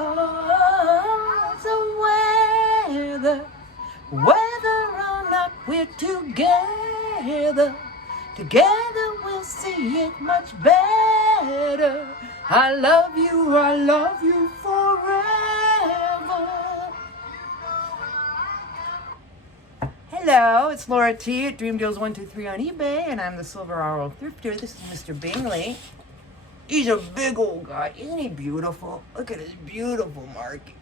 Oh, the weather, whether or not we're together, together we'll see it much better. I love you forever. Hello, it's Laura T at Dream Deals 123 on eBay, and I'm the Silver Arrow Thrifter. This is Mr. Bingley. He's a big old guy. Isn't he beautiful? Look at his beautiful markings.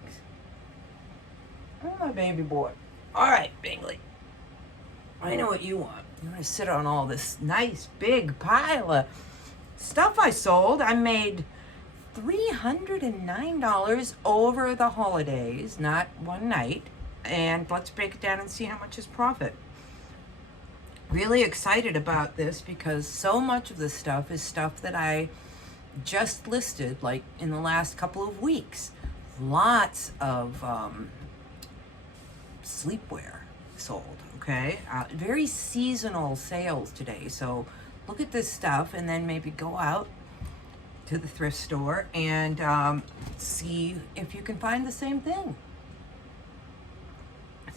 Oh, my baby boy. All right, Bingley. I know what you want. You want to sit on all this nice big pile of stuff I sold. I made $309 over the holidays, not one night. And let's break it down and see how much is profit. Really excited about this because so much of this stuff is stuff that I just listed like in the last couple of weeks. Lots of sleepwear sold, okay? Very seasonal sales today. So look at this stuff and then maybe go out to the thrift store and see if you can find the same thing.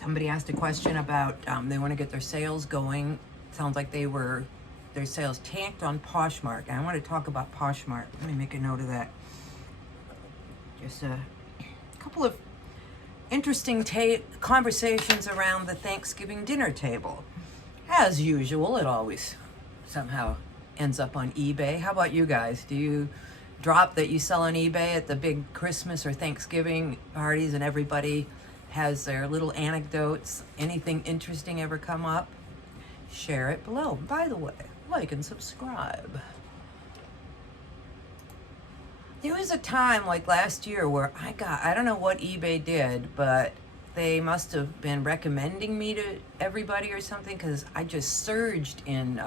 Somebody asked a question about they want to get their sales going. Sounds like their sales tanked on Poshmark. And I want to talk about Poshmark. Let me make a note of that. Just a couple of interesting conversations around the Thanksgiving dinner table. As usual, it always somehow ends up on eBay. How about you guys? Do you drop that you sell on eBay at the big Christmas or Thanksgiving parties and everybody has their little anecdotes? Anything interesting ever come up? Share it below. By the way, like and subscribe. There was a time like last year where I don't know what eBay did, but they must have been recommending me to everybody or something because I just surged in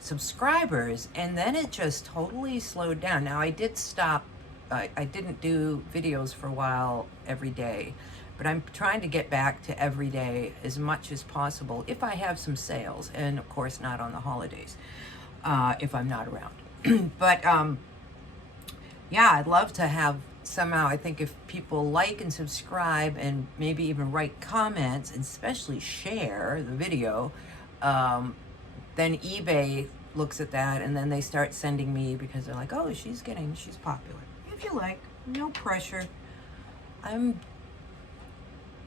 subscribers, and then it just totally slowed down. Now I did stop. I didn't do videos for a while every day, but I'm trying to get back to every day as much as possible if I have some sales, and of course not on the holidays if I'm not around. But yeah, I'd love to have somehow, I think if people like and subscribe and maybe even write comments and especially share the video, then eBay looks at that and then they start sending me because they're like, oh, she's popular. If you like, no pressure. I'm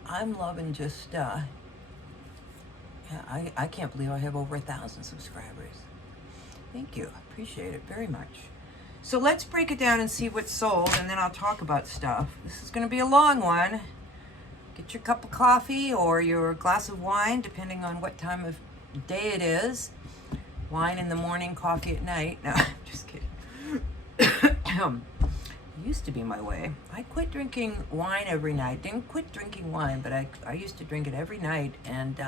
loving just, yeah, I can't believe I have over 1,000 subscribers. Thank you, appreciate it very much. So let's break it down and see what's sold, and then I'll talk about stuff. This is gonna be a long one. Get your cup of coffee or your glass of wine, depending on what time of day it is. Wine in the morning, coffee at night. No, just kidding. Used to be my way. I quit drinking wine every night. Didn't quit drinking wine, but I used to drink it every night, and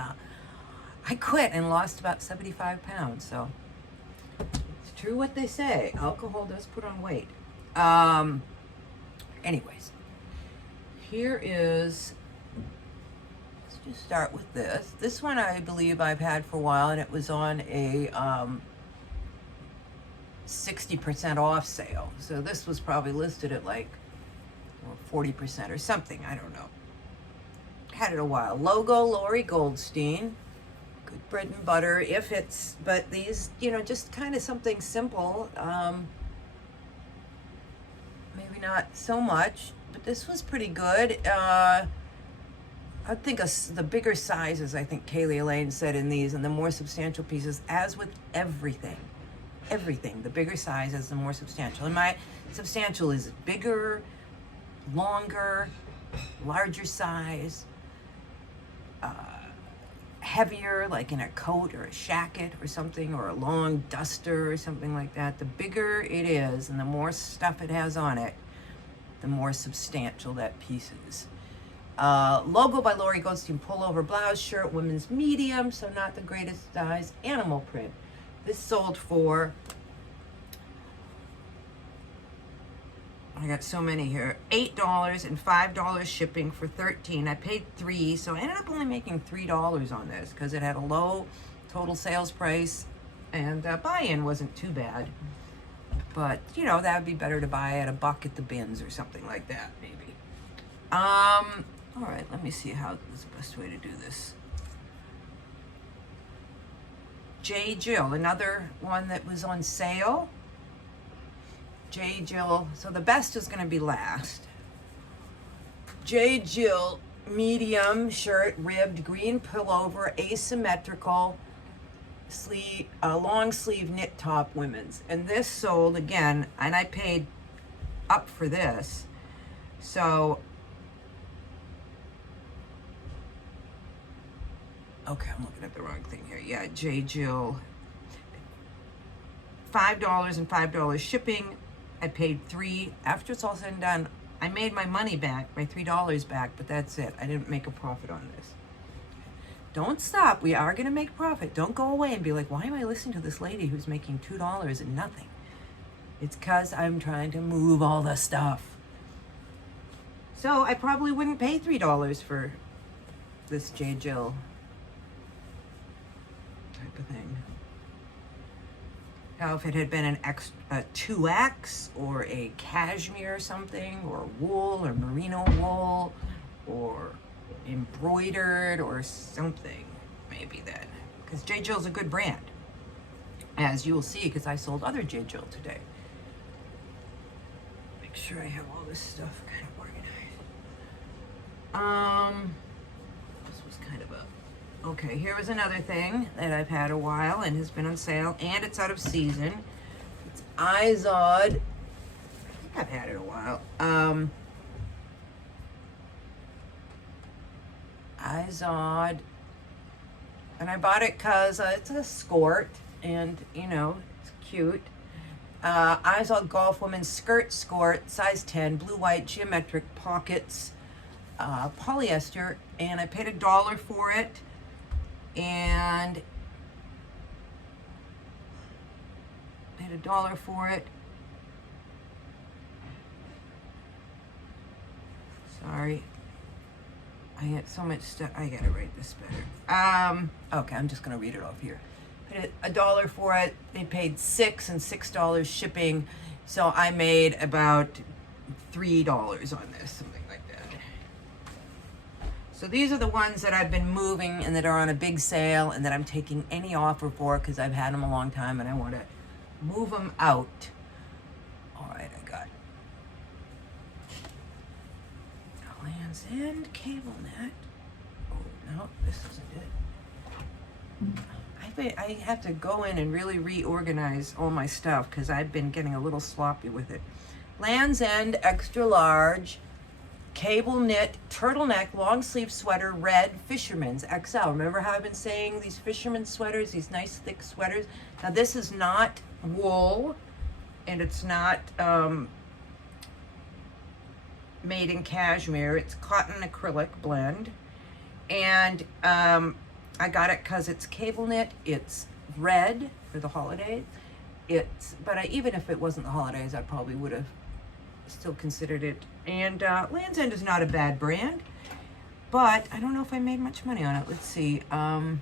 I quit and lost about 75 pounds. So it's true what they say. Alcohol does put on weight. Anyways, here is, let's just start with this. This one I believe I've had for a while, and it was on a 60% off sale. So this was probably listed at like 40% or something. I don't know. Had it a while. Logo Lori Goldstein. Good bread and butter if it's, but these, you know, just kind of something simple. Maybe not so much, but this was pretty good. I think the bigger sizes, I think Kaylee Elaine said in these, and the more substantial pieces, as with everything, the bigger size is the more substantial. And my substantial is bigger, longer, larger size, heavier, like in a coat or a shacket or something, or a long duster or something like that. The bigger it is and the more stuff it has on it, the more substantial that piece is. Logo by Lori Goldstein, pullover blouse, shirt, women's medium, so not the greatest size, animal print. This sold for, I got so many here, $8 and $5 shipping for $13. I paid $3, so I ended up only making $3 on this because it had a low total sales price and buy-in wasn't too bad. But, you know, that would be better to buy at a buck at the bins or something like that, maybe. All right, let me see how is the best way to do this. J. Jill, another one that was on sale. J. Jill, so the best is going to be last. J. Jill, medium shirt, ribbed, green pullover, asymmetrical, sleeve, long sleeve knit top, women's. And this sold again, and I paid up for this. So, okay, I'm looking at the wrong thing here. Yeah, J. Jill, $5 and $5 shipping. I paid $3. After it's all said and done, I made my money back, my $3 back, but that's it. I didn't make a profit on this. Don't stop. We are going to make profit. Don't go away and be like, why am I listening to this lady who's making $2 and nothing? It's because I'm trying to move all the stuff. So I probably wouldn't pay $3 for this J. Jill type of thing. Now, if it had been a 2X or a cashmere or something, or wool or merino wool or embroidered or something, maybe then. Because J. Jill's a good brand, as you will see, because I sold other J. Jill today. Make sure I have all this stuff kind of organized. This was kind of a... Okay, here was another thing that I've had a while and has been on sale, and it's out of season. It's Izod. I think I've had it a while. Izod. And I bought it because it's a skirt, and, you know, it's cute. Izod Golf Women's Skirt, size 10, blue-white, geometric pockets, polyester, and I paid $1 for it. And paid $1 for it. Sorry, I get so much stuff. I gotta write this better. Okay, I'm just gonna read it off here. Paid $1 for it. They paid $6 and $6 shipping, so I made about $3 on this, something like that. So these are the ones that I've been moving and that are on a big sale and that I'm taking any offer for because I've had them a long time and I want to move them out. All right, I got Land's End cable net. Oh, no, this isn't it. I have to go in and really reorganize all my stuff because I've been getting a little sloppy with it. Land's End extra large. Cable knit, turtleneck, long sleeve sweater, red, fisherman's XL. Remember how I've been saying these fisherman's sweaters, these nice thick sweaters? Now this is not wool, and it's not made in cashmere. It's cotton acrylic blend. And I got it because it's cable knit. It's red for the holidays. But even if it wasn't the holidays, I probably would have still considered it. And Land's End is not a bad brand, but I don't know if I made much money on it. Let's see. I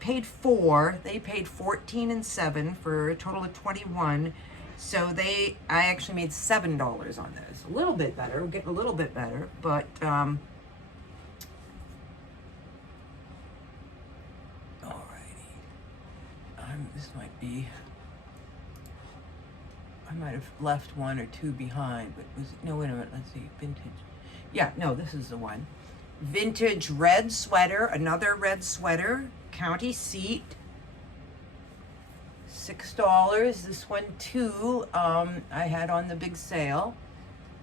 paid $4. They paid $14 and $7 for a total of $21. So I actually made $7 on this. A little bit better. We're getting a little bit better, but alrighty. This might be. I might have left one or two behind, but no, wait a minute, let's see, vintage. Yeah, no, this is the one. Vintage red sweater, another red sweater, county seat, $6. This one too, I had on the big sale.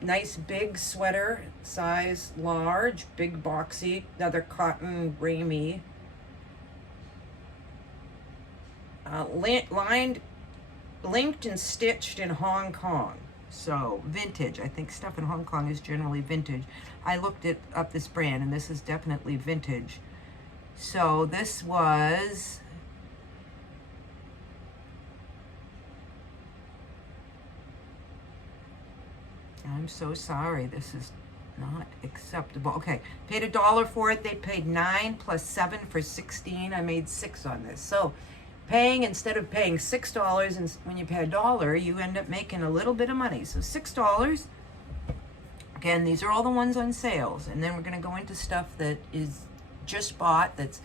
Nice big sweater, size large, big boxy, another cotton Ramie. Linked and stitched in Hong Kong. So vintage. I think stuff in Hong Kong is generally vintage. I looked up this brand, and this is definitely vintage. So this was I'm so sorry. This is not acceptable. Okay, paid $1 for it. They paid $9 plus $7 for $16. I made $6 on this. So paying, instead of paying $6, and when you pay $1, you end up making a little bit of money. So $6. Again, these are all the ones on sales. And then we're going to go into stuff that is just bought. That's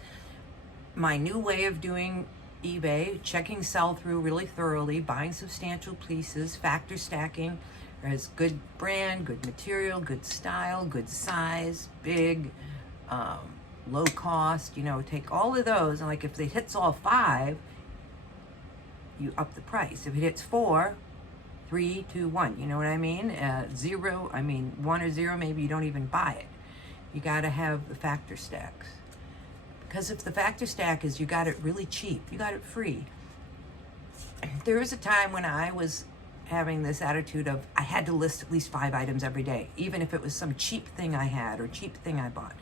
my new way of doing eBay, checking sell-through really thoroughly, buying substantial pieces, factor stacking. There's good brand, good material, good style, good size, big, low cost. You know, take all of those, and like if it hits all 5, you up the price. If it hits 4, 3, 2, 1, you know what I mean? 0, I mean 1 or 0, maybe you don't even buy it. You got to have the factor stacks. Because if the factor stack is you got it really cheap, you got it free. There was a time when I was having this attitude of I had to list at least 5 items every day, even if it was some cheap thing I had or cheap thing I bought.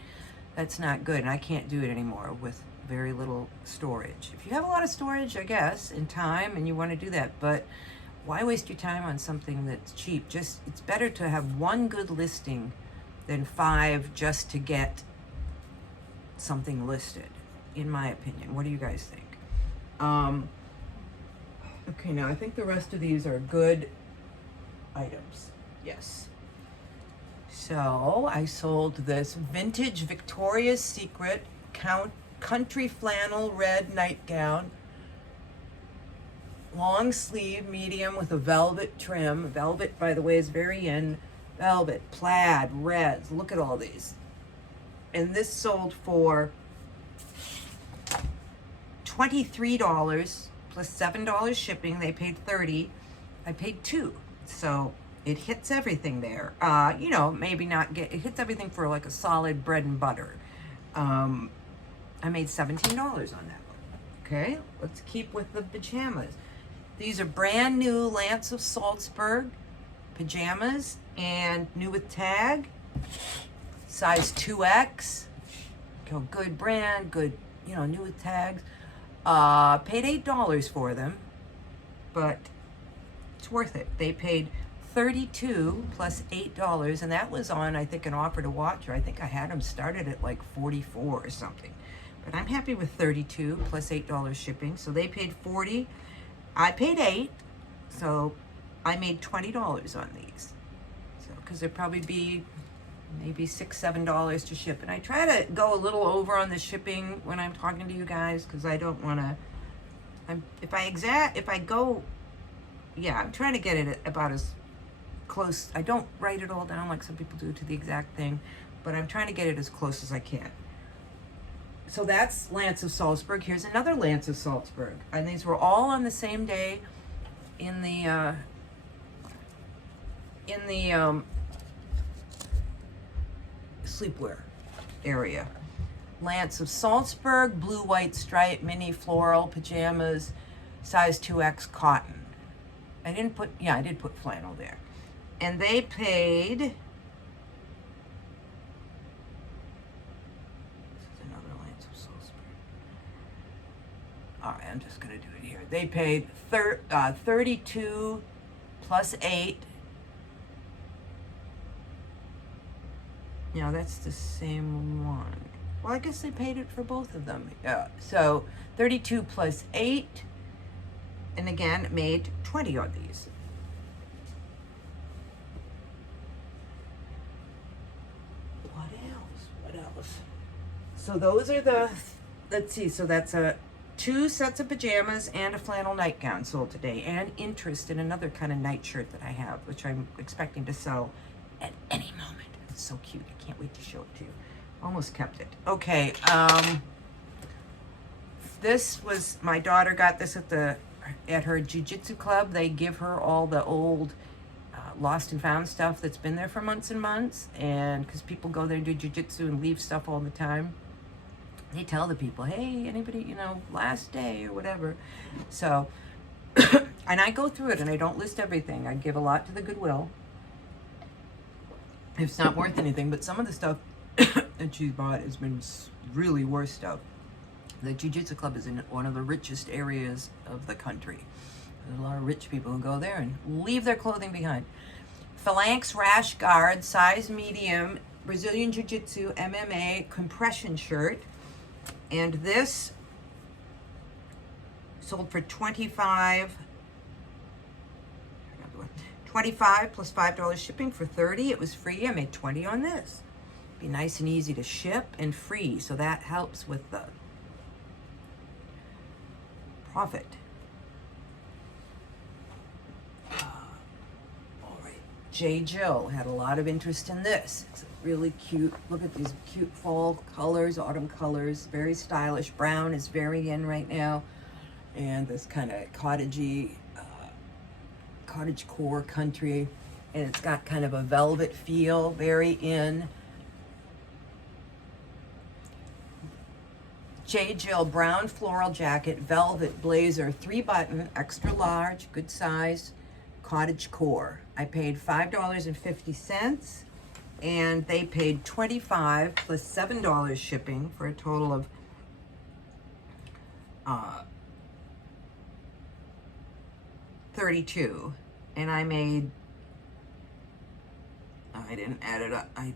That's not good, and I can't do it anymore with very little storage. If you have a lot of storage, I guess, in time, and you want to do that, but why waste your time on something that's cheap? Just, it's better to have one good listing than 5 just to get something listed, in my opinion. What do you guys think? Okay, now I think the rest of these are good items. Yes. So I sold this vintage Victoria's Secret country flannel red nightgown, long sleeve, medium, with a velvet trim. Velvet, by the way, is very in. Velvet, plaid, reds. Look at all these. And this sold for $23 plus $7 shipping. They paid $30. I paid $2. So it hits everything there. You know, maybe not it hits everything for like a solid bread and butter. I made $17 on that one. Okay, let's keep with the pajamas. These are brand new Lance of Salzburg pajamas, and new with tag, size 2X. Good brand, good, you know, new with tags. Paid $8 for them, but it's worth it. They paid $32 plus $8, and that was on, I think, an offer to watch, or I think I had them started at like $44 or something. But I'm happy with $32 plus $8 shipping. So they paid $40. I paid $8, so I made $20 on these. So because there'd probably be maybe $6, $7 to ship, and I try to go a little over on the shipping when I'm talking to you guys, because I don't want to. I'm trying to get it about as close. I don't write it all down like some people do to the exact thing, but I'm trying to get it as close as I can. So that's Lance of Salzburg. Here's another Lance of Salzburg, and these were all on the same day in the sleepwear area. Lance of Salzburg, blue, white stripe, mini floral pajamas, size 2X cotton. I did put flannel there. And they paid, this is another Lance of Salzburg. All right, I'm just gonna do it here. They paid 32 plus 8. No, that's the same one. Well, I guess they paid it for both of them. So 32 plus 8, and again, made 20 on these. What else? So those are the, let's see, so that's 2 sets of pajamas and a flannel nightgown sold today, and interest in another kind of nightshirt that I have, which I'm expecting to sell at any moment. It's so cute. I can't wait to show it to you. Almost kept it. Okay, this was, my daughter got this at her jiu-jitsu club. They give her all the old lost and found stuff that's been there for months and months, and because people go there and do jiu-jitsu and leave stuff all the time, they tell the people, hey, anybody, you know, last day or whatever. So, and I go through it, and I don't list everything. I give a lot to the Goodwill. It's not worth anything, but some of the stuff that she's bought has been really worth stuff. The Jiu-Jitsu Club is in one of the richest areas of the country. There's a lot of rich people who go there and leave their clothing behind. Phalanx rash guard, size medium, Brazilian Jiu-Jitsu, MMA, compression shirt. And this Sold for 25. 25 plus $5 shipping for 30. It was free. I made 20 on this. Be nice and easy to ship and free, so that helps with the profit. All right, J. Jill had a lot of interest in this. It's really cute. Look at these cute fall colors, autumn colors, very stylish. Brown is very in right now, and this kind of cottagey, cottage core country, and it's got kind of a velvet feel, very in. J. Jill brown floral jacket, velvet blazer, 3-button, extra large, good size, cottage core. I paid $5.50, and they paid $25 plus $7 shipping for a total of $32. And I made, I didn't add it up. I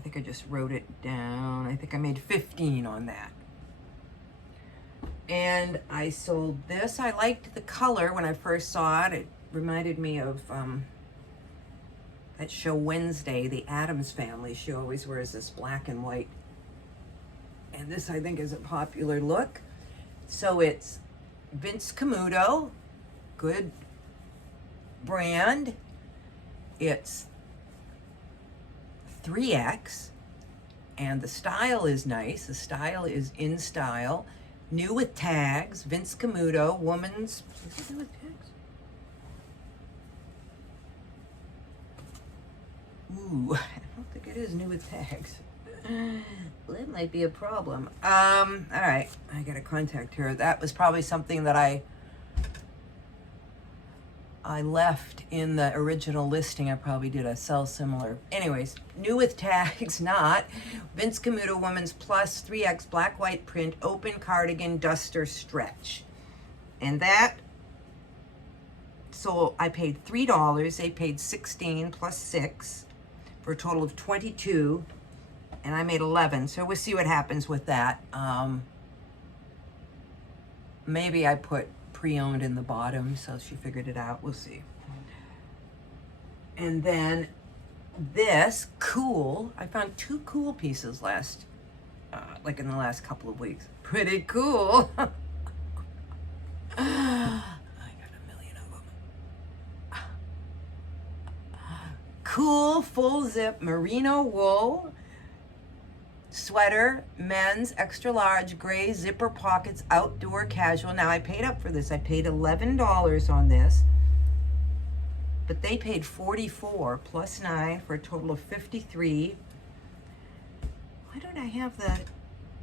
think I just wrote it down. I think I made 15 on that. And I sold this. I liked the color when I first saw it. It reminded me of that show Wednesday, the Addams Family. She always wears this black and white. And this, I think, is a popular look. So it's Vince Camuto, good brand. It's 3X, and the style is nice. The style is in style. New with tags. Vince Camuto, woman's. Is it new with tags? Ooh, I don't think it is new with tags. Well, that might be a problem. All right, I gotta contact her. That was probably something that I left in the original listing. I probably did a sell similar. Anyways, new with tags, not. Vince Camuto Women's Plus 3X black white print open cardigan duster stretch. And that, so I paid $3. They paid $16 plus 6 for a total of 22. And I made 11, so we'll see what happens with that. Maybe I put pre-owned in the bottom, so she figured it out. We'll see. And then this cool, I found 2 cool pieces last, like in the last couple of weeks. Pretty cool. I got a million of them. Cool full zip merino wool sweater, men's, extra large, gray zipper pockets, outdoor casual. Now I paid up for this. I paid $11 on this, but they paid $44 plus 9 for a total of $53. Why don't I have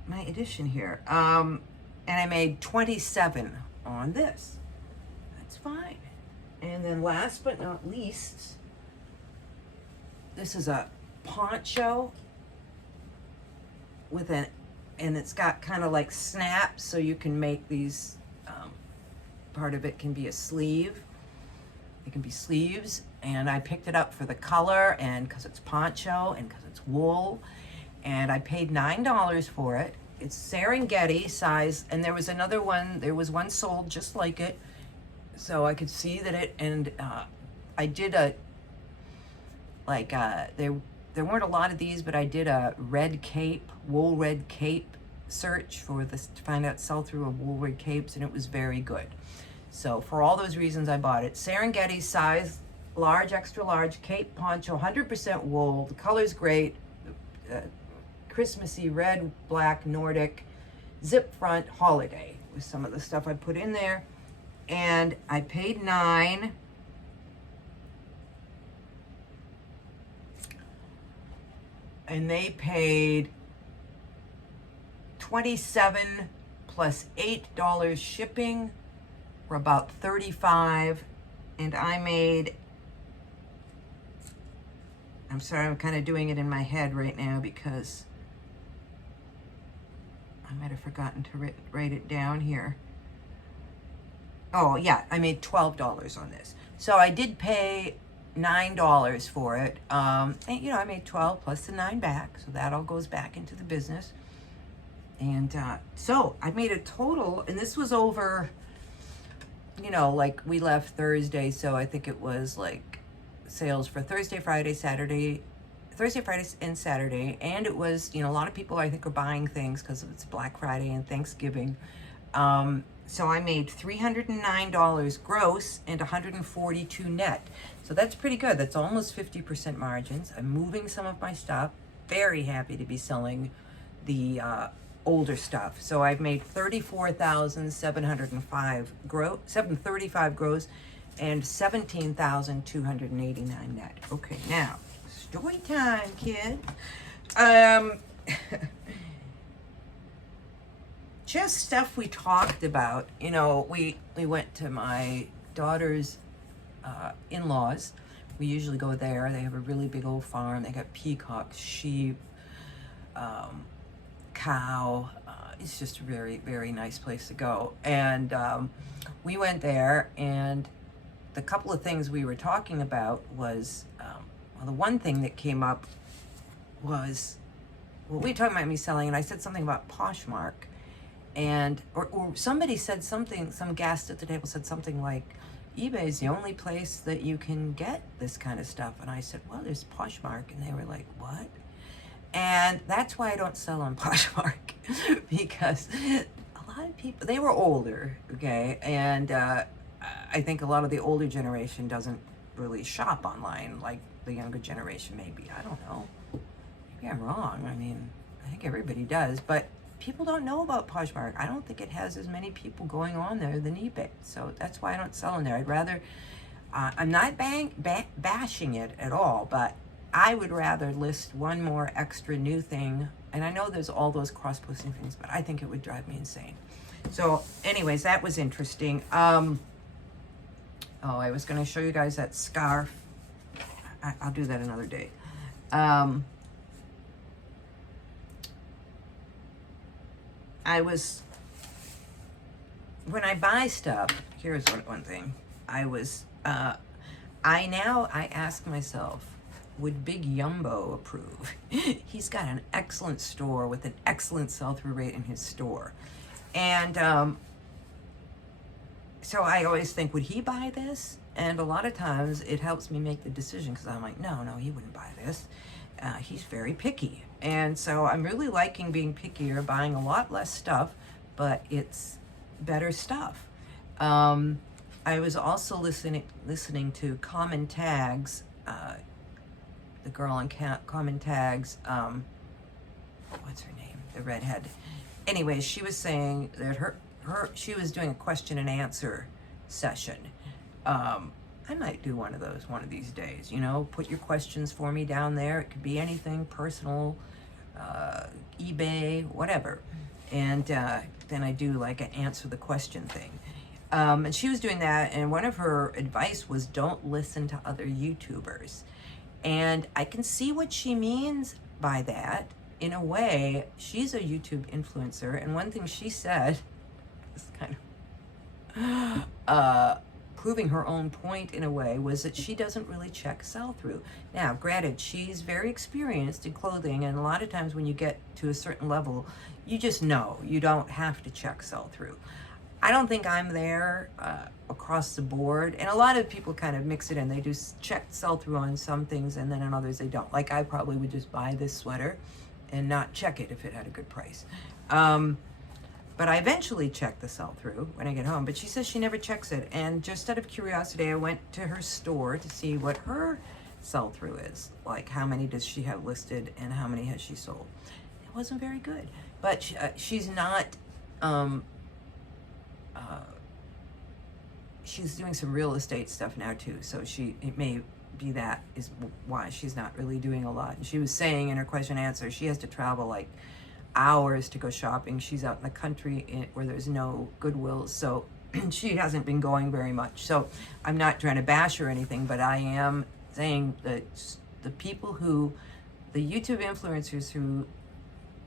my edition here? And I made $27 on this. That's fine. And then last but not least, this is a poncho with and it's got kind of like snaps, so you can make these, part of it can be a sleeve. It can be sleeves, and I picked it up for the color and because it's poncho and because it's wool, and I paid $9 for it. It's Serengeti size, and there was another one, there was one sold just like it, so I could see that it, and I did a, like, there weren't a lot of these, but I did a red cape, wool red cape search for this to find out sell-through of wool red capes, and it was very good. So for all those reasons, I bought it. Serengeti size, large, extra large, cape poncho, 100% wool. The color's great. Christmassy, red, black, Nordic, zip front, holiday with some of the stuff I put in there. And I paid $9. And they paid $27 plus $8 shipping for about $35. And I made, I'm sorry, I'm kind of doing it in my head right now because I might have forgotten to write it down here. Oh yeah, I made $12 on this. So I did pay $9 for it. And you know, I made 12 plus the 9 back, so that all goes back into the business. And so I made a total, and this was over, you know, like we left Thursday, so I think it was like sales for Thursday, Friday, and Saturday. And it was, you know, a lot of people I think are buying things because it's Black Friday and Thanksgiving. So I made $309 gross and $142 net. So that's pretty good. That's almost 50% margins. I'm moving some of my stuff. Very happy to be selling the older stuff. So I've made $34,735 gross and $17,289 net. Okay, now story time, kid. Just stuff we talked about. You know, we went to my daughter's in-laws. We usually go there. They have a really big old farm. They got peacocks, sheep, cow. It's just a very, very nice place to go. And we went there, and the couple of things we were talking about was, well, the one thing that came up was, well, we were talking about me selling, and I said something about Poshmark. And or somebody said something, some guest at the table said something like, eBay is the only place that you can get this kind of stuff. And I said, well, there's Poshmark. And they were like, what? And that's why I don't sell on Poshmark, because a lot of people, they were older, okay? And I think a lot of the older generation doesn't really shop online like the younger generation maybe. I don't know. Maybe I'm wrong. I mean, I think everybody does. But people don't know about Poshmark. I don't think it has as many people going on there than eBay. So that's why I don't sell in there. I'd rather, I'm not bashing it at all, but I would rather list one more extra new thing. And I know there's all those cross-posting things, but I think it would drive me insane. So anyways, that was interesting. Oh, I was going to show you guys that scarf. I'll do that another day. When I buy stuff, here's one thing. I ask myself, would Big Yumbo approve? He's got an excellent store with an excellent sell-through rate in his store. And so I always think, would he buy this? And a lot of times it helps me make the decision, because I'm like, no, he wouldn't buy this. He's very picky. And so I'm really liking being pickier, buying a lot less stuff, but it's better stuff. I was also listening to Common Tags, the girl on Common Tags, what's her name? The redhead. Anyways, she was saying that she was doing a question and answer session. I might do one of those one of these days, you know, put your questions for me down there. It could be anything personal, eBay, whatever. And then I do like an answer the question thing. And she was doing that, and one of her advice was don't listen to other YouTubers. And I can see what she means by that. In a way, she's a YouTube influencer, and one thing she said is kind of proving her own point in a way, was that she doesn't really check sell-through. Now, granted, she's very experienced in clothing, and a lot of times when you get to a certain level, you just know. You don't have to check sell-through. I don't think I'm there across the board, and a lot of people kind of mix it in. They do check sell-through on some things, and then on others they don't. Like, I probably would just buy this sweater and not check it if it had a good price. But I eventually check the sell-through when I get home. But she says she never checks it. And just out of curiosity, I went to her store to see what her sell-through is. Like, how many does she have listed and how many has she sold? It wasn't very good. But she's not... she's doing some real estate stuff now too. So it may be that is why she's not really doing a lot. And she was saying in her question and answer, she has to travel like hours to go shopping. She's out in the country where there's no Goodwill, so she hasn't been going very much. So I'm not trying to bash her or anything, but I am saying that the YouTube influencers who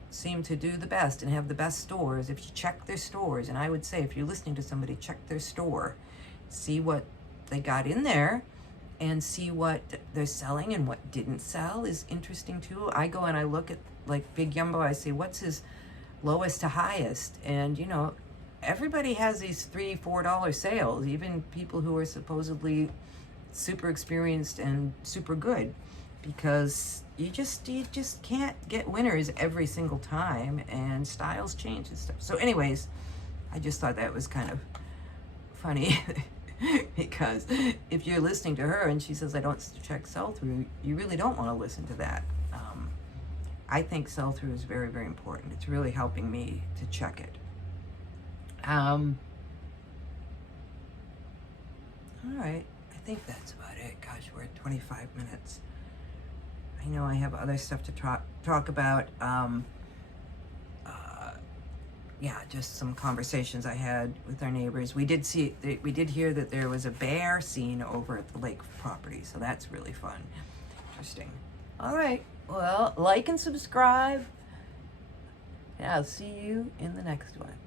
seem to do the best and have the best stores, if you check their stores, and I would say if you're listening to somebody, check their store, see what they got in there, and see what they're selling and what didn't sell is interesting too. I go and I look at like Big Yumbo, I say, what's his lowest to highest. And you know, everybody has these $3, $4 sales, even people who are supposedly super experienced and super good, because you just can't get winners every single time, and styles change and stuff. So anyways, I just thought that was kind of funny. Because if you're listening to her and she says I don't check sell-through, you really don't want to listen to that. I think sell-through is very, very important. It's really helping me to check it. All right, I think that's about it. Gosh, we're at 25 minutes. I know I have other stuff to talk about. Yeah, just some conversations I had with our neighbors. We did hear that there was a bear seen over at the lake property, so that's really fun. Interesting. All right, well, like and subscribe. Yeah, I'll see you in the next one.